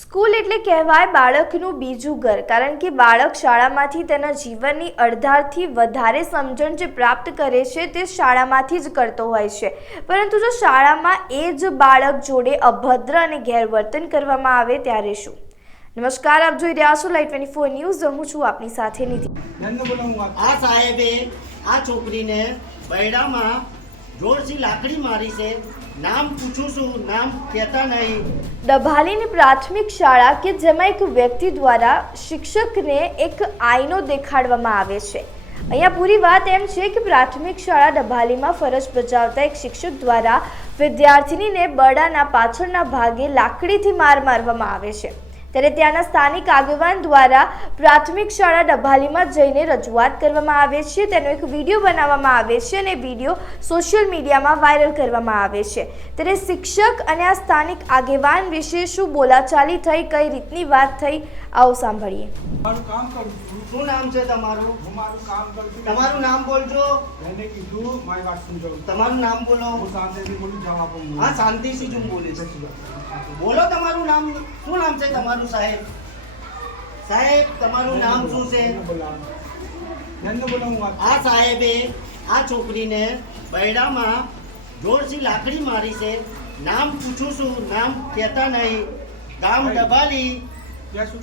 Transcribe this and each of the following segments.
School એટલે કહેવાય બાળકનું બીજું ઘર, કારણ કે બાળક શાળામાંથી તેના જીવનની અડધાથી વધારે સમજણ જે પ્રાપ્ત કરે છે તે શાળામાંથી જ કરતો હોય છે. પરંતુ જો શાળામાં એ જ બાળક જોડે અભદ્ર અને ગેરવર્તન કરવામાં આવે ત્યારે શું? નમસ્કાર, આપ જોઈ રહ્યા છો લાઈવ 24 ન્યૂઝ. હું છું આપની સાથે નિધિ. આ સાહેબે આ છોકરીને બૈડામાં જોરથી લાકડી મારી છે. નામ પૂછું છું, નામ કહેતા નહીં. ડભાલીની પ્રાથમિક શાળા કે જેમાં એક વ્યક્તિ દ્વારા શિક્ષકને એક આઈનો દેખાડવામાં આવે છે. અહીંયા પૂરી વાત એમ છે કે પ્રાથમિક શાળા ડભાલીમાં ફરજ બજાવતા એક શિક્ષક દ્વારા વિદ્યાર્થીનીને બરડાના પાછળના ભાગે લાકડીથી માર મારવામાં આવે છે. ત્યારે ત્યાંના સ્થાનિક આગેવાન દ્વારા પ્રાથમિક શાળા ડભાલીમાં જઈને રજૂઆત કરવામાં આવે છે. તેનો એક વિડીયો બનાવવામાં આવે છે અને વિડીયો સોશિયલ મીડિયામાં વાયરલ કરવામાં આવે છે. ત્યારે શિક્ષક અને આ સ્થાનિક આગેવાન વિશે શું બોલાચાલી થઈ, કઈ રીતની વાત થઈ, આવો સાંભળીએ. શું નામ છે તમારું? તમારું નામ બોલજો. તમારું નામ બોલો. હા, શાંતિથી જ બોલે છે. બોલો તમારું નામ. શું નામ છે તમારું સાહેબ? સાહેબ, તમારું નામ શું છે? આ સાહેબે આ છોકરીને બૈડામાં જોરથી લાકડી મારી છે. નામ પૂછું છું, નામ કહેતા નહીં. ગામ ડભાલી,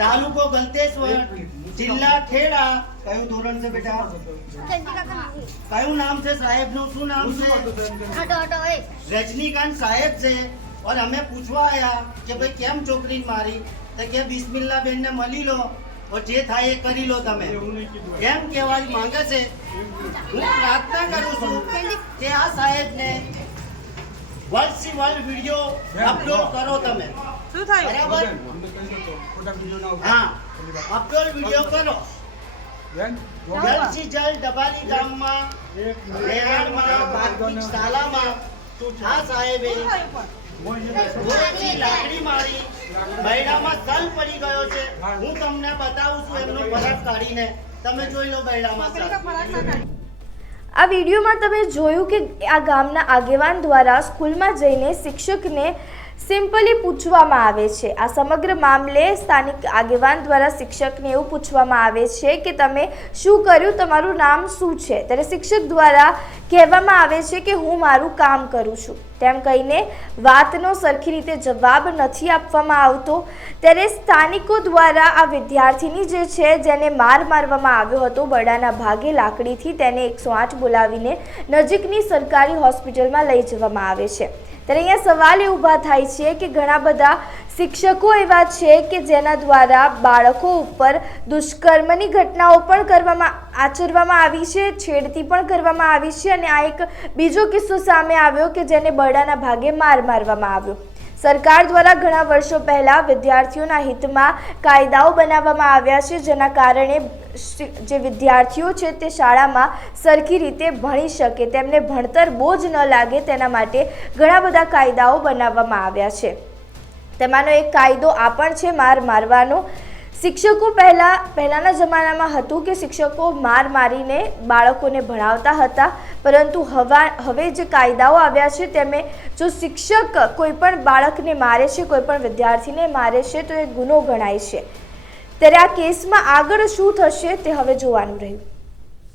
તાલુકો ગલતેશ્વર, જિલ્લા ખેડા. કયું ધોરણ છે બેટા? કયું નામ છે સાહેબનું? શું નામ છે? રજનીકાંત સાહેબ છે. और हमें पूछवा आया कि भाई केम छोकरी मारी तो के बिस्मिल्लाह बेन ने मली लो और जे था ये करी लो. तमे केम कहेवा मांगे छे. હું પ્રાર્થના કરું છું કે આ સાહેબને world C world video upload કરો. તમે શું થાય બરાબર? હા, અપલોડ વિડિયો કરો. જલ્દ થી જલ્દ ડબાલી ગામમાં રેહાણમાં પ્રાથમિક શાળામાં આ સાહેબે લાકડી મારી બૈડામાં સલ પડી ગયો છે. હું તમને બતાવું છું એમનો ફરક કાઢીને. તમે જોઈ લો બૈડામાં સલ. આ વિડીયોમાં તમે જોયું કે આ ગામના આગેવાન દ્વારા સ્કૂલમાં જઈને શિક્ષકને સિમ્પલી પૂછવામાં આવે છે. આ સમગ્ર મામલે સ્થાનિક આગેવાન દ્વારા શિક્ષકને એવું પૂછવામાં આવે છે કે તમે શું કર્યું, તમારું નામ શું છે? ત્યારે શિક્ષક દ્વારા કહેવામાં આવે છે કે હું મારું કામ કરું છું તેમ કહીને વાતનો સરખી રીતે જવાબ નથી આપવામાં આવતો. ત્યારે સ્થાનિકો દ્વારા આ વિદ્યાર્થીની જે છે જેને મારવામાં આવ્યો હતો બરડાના ભાગે લાકડીથી, તેને 108 બોલાવીને નજીકની સરકારી હોસ્પિટલમાં લઈ જવામાં આવે છે. ત્યારે અહીંયા સવાલ એ ઊભા થાય છે કે ઘણા બધા શિક્ષકો એવા છે કે જેના દ્વારા બાળકો ઉપર દુષ્કર્મની ઘટનાઓ પણ આચરવામાં આવી છે, છેડતી પણ કરવામાં આવી છે અને આ એક બીજો કિસ્સો સામે આવ્યો કે જેને બરડાના ભાગે મારવામાં આવ્યો. સરકાર દ્વારા ઘણા વર્ષો પહેલાં વિદ્યાર્થીઓના હિતમાં કાયદાઓ બનાવવામાં આવ્યા છે, જેના કારણે જે વિદ્યાર્થીઓ છે તે શાળામાં સરખી રીતે ભણી શકે, તેમને ભણતર બોજ ન લાગે તેના માટે ઘણા બધા કાયદાઓ બનાવવામાં આવ્યા છે. તેમાંનો એક કાયદો આ પણ છે મારવાનો. શિક્ષકો પહેલાંના જમાનામાં હતું કે શિક્ષકો મારીને બાળકોને ભણાવતા હતા, પરંતુ હવે જે કાયદાઓ આવ્યા છે તેમાં જો શિક્ષક કોઈ પણ બાળકને મારે છે, કોઈ પણ વિદ્યાર્થીને મારે છે તો એ ગુનો ગણાય છે. ત્યારે આ કેસમાં આગળ શું થશે તે હવે જોવાનું રહ્યું.